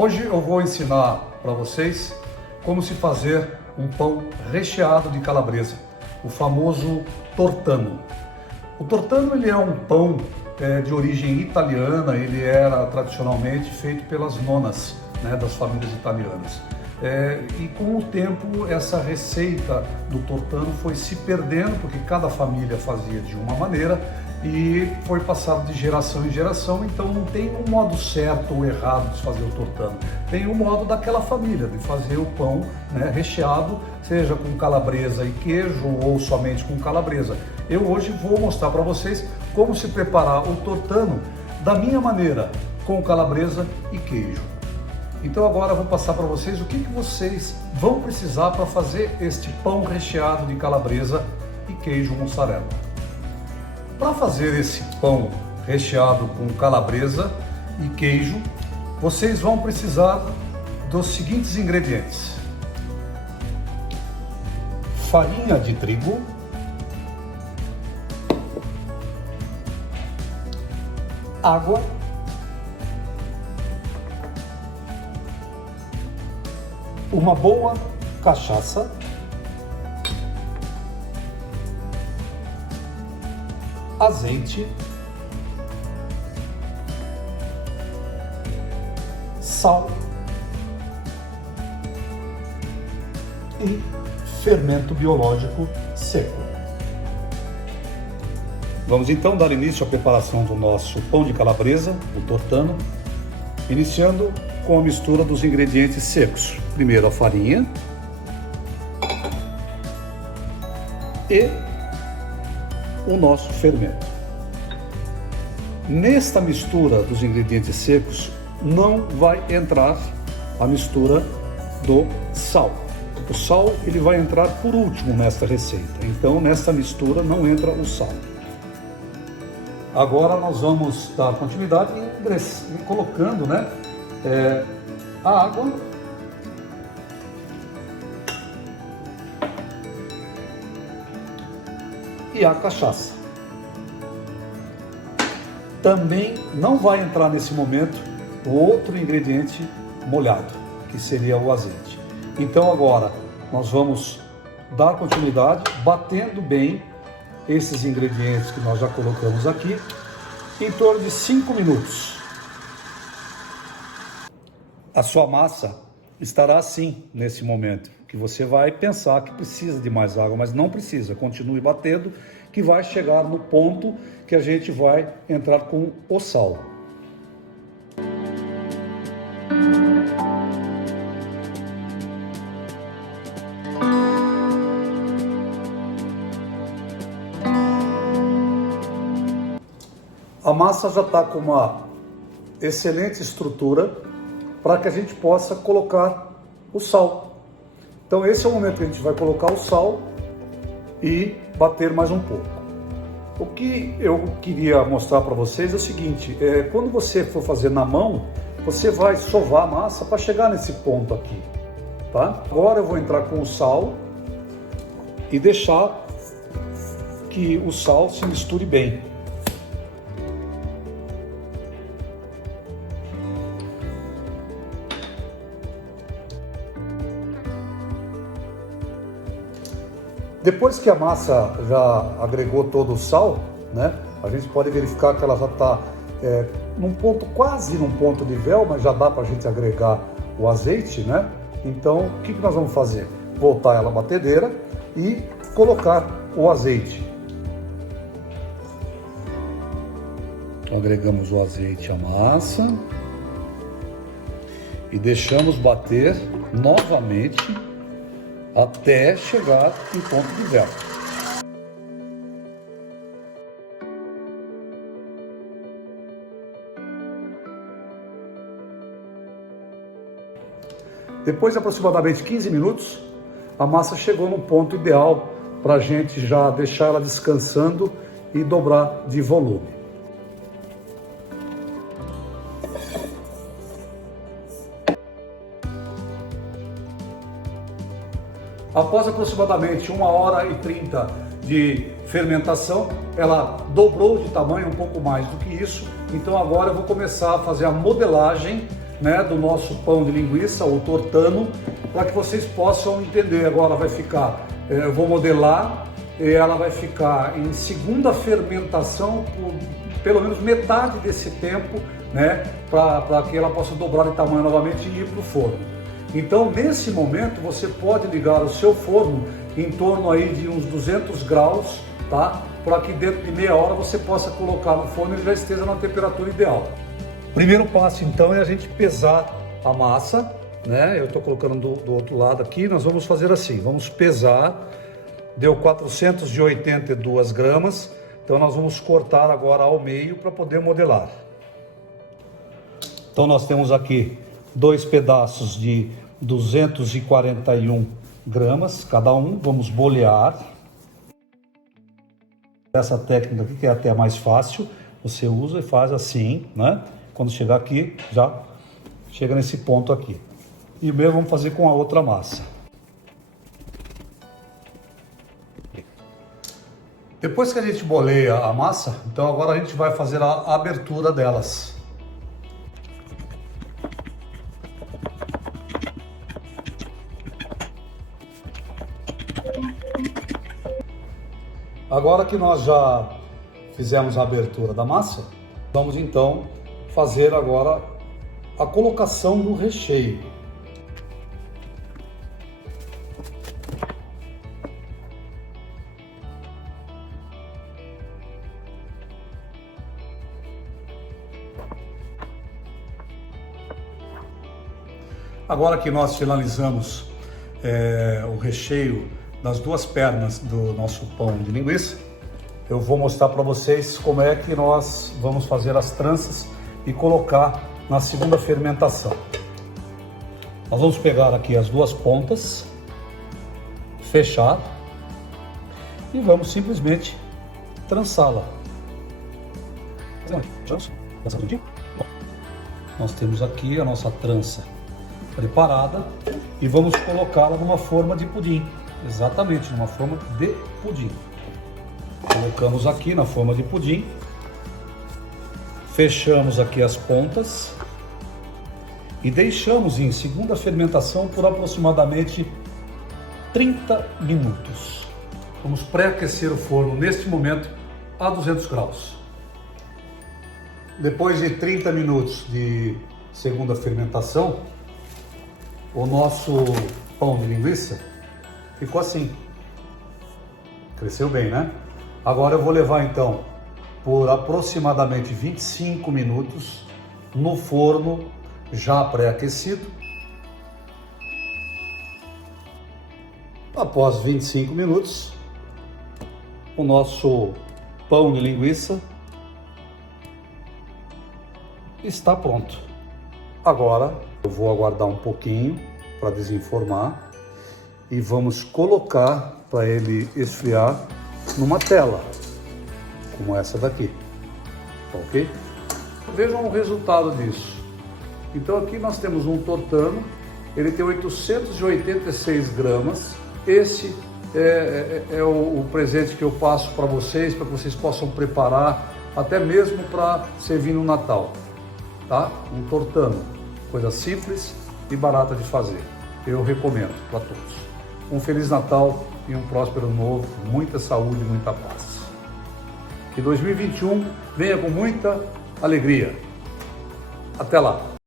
Hoje eu vou ensinar para vocês como se fazer um pão recheado de calabresa, o famoso tortano. O tortano ele é um pão de origem italiana, ele era tradicionalmente feito pelas nonas, das famílias italianas. E com o tempo essa receita do tortano foi se perdendo, porque cada família fazia de uma maneira e foi passado de geração em geração, então não tem um modo certo ou errado de fazer o tortano. Tem o modo daquela família, de fazer o pão recheado, seja com calabresa e queijo ou somente com calabresa. Eu hoje vou mostrar para vocês como se preparar o tortano da minha maneira, com calabresa e queijo. Então agora eu vou passar para vocês o que vocês vão precisar para fazer este pão recheado de calabresa e queijo mussarela. Para fazer esse pão recheado com calabresa e queijo, vocês vão precisar dos seguintes ingredientes: farinha de trigo, água, uma boa cachaça, azeite, sal e fermento biológico seco. Vamos então dar início à preparação do nosso pão de calabresa, o tortano, iniciando com a mistura dos ingredientes secos. Primeiro a farinha e o nosso fermento. Nesta mistura dos ingredientes secos não vai entrar a mistura do sal. O sal ele vai entrar por último nesta receita, então nesta mistura não entra o sal. Agora nós vamos dar continuidade e colocando a água e a cachaça. Também não vai entrar nesse momento o outro ingrediente molhado, que seria o azeite. Então agora nós vamos dar continuidade, batendo bem esses ingredientes que nós já colocamos aqui, em torno de 5 minutos. A sua massa estará assim nesse momento, que você vai pensar que precisa de mais água, mas não precisa. Continue batendo, que vai chegar no ponto que a gente vai entrar com o sal. A massa já está com uma excelente estrutura para que a gente possa colocar o sal. Então esse é o momento que a gente vai colocar o sal e bater mais um pouco. O que eu queria mostrar para vocês é o seguinte: quando você for fazer na mão, você vai sovar a massa para chegar nesse ponto aqui, tá? Agora eu vou entrar com o sal e deixar que o sal se misture bem. Depois que a massa já agregou todo o sal, a gente pode verificar que ela já está num ponto, quase num ponto de véu, mas já dá para a gente agregar o azeite, Então, o que nós vamos fazer? Voltar ela à batedeira e colocar o azeite. Agregamos o azeite à massa e deixamos bater novamente até chegar em ponto de véu. Depois de aproximadamente 15 minutos, a massa chegou no ponto ideal para a gente já deixar ela descansando e dobrar de volume. Após aproximadamente 1h30 de fermentação, ela dobrou de tamanho, um pouco mais do que isso. Então agora eu vou começar a fazer a modelagem né, do nosso pão de linguiça, o tortano, para que vocês possam entender. Agora vai ficar, eu vou modelar, e ela vai ficar em segunda fermentação por pelo menos metade desse tempo, né, para que ela possa dobrar de tamanho novamente e ir para o forno. Então, nesse momento, você pode ligar o seu forno em torno aí de uns 200 graus, tá? Para que dentro de meia hora você possa colocar no forno e ele já esteja na temperatura ideal. Primeiro passo, então, é a gente pesar a massa, né? Eu estou colocando do outro lado aqui. Nós vamos fazer assim, vamos pesar, deu 482 gramas, então nós vamos cortar agora ao meio para poder modelar. Então nós temos aqui 2 pedaços de 241 gramas cada um, vamos bolear. Essa técnica aqui que é até mais fácil, você usa e faz assim, né? Quando chegar aqui, já chega nesse ponto aqui. E o mesmo vamos fazer com a outra massa. Depois que a gente boleia a massa, então agora a gente vai fazer a abertura delas. Agora que nós já fizemos a abertura da massa, vamos então fazer agora a colocação do recheio. Agora que nós finalizamos o recheio das 2 pernas do nosso pão de linguiça, eu vou mostrar para vocês como é que nós vamos fazer as tranças e colocar na segunda fermentação. Nós vamos pegar aqui as 2 pontas, fechar e vamos simplesmente trançá-la. Nós temos aqui a nossa trança preparada e vamos colocá-la numa forma de pudim, exatamente numa forma de pudim. Colocamos aqui na forma de pudim, fechamos aqui as pontas e deixamos em segunda fermentação por aproximadamente 30 minutos. Vamos pré-aquecer o forno neste momento a 200 graus. Depois de 30 minutos de segunda fermentação, o nosso pão de linguiça ficou assim. Cresceu bem, né? Agora eu vou levar então por aproximadamente 25 minutos no forno já pré-aquecido. Após 25 minutos, o nosso pão de linguiça está pronto. Agora eu vou aguardar um pouquinho para desenformar e vamos colocar para ele esfriar numa tela, como essa daqui, ok? Vejam o resultado disso. Então aqui nós temos um tortano, ele tem 886 gramas. Esse é o presente que eu passo para vocês possam preparar, até mesmo para servir no Natal, tá? Um tortano, coisa simples e barata de fazer. Eu recomendo para todos. Um Feliz Natal e um próspero Ano Novo, muita saúde e muita paz. Que 2021 venha com muita alegria. Até lá!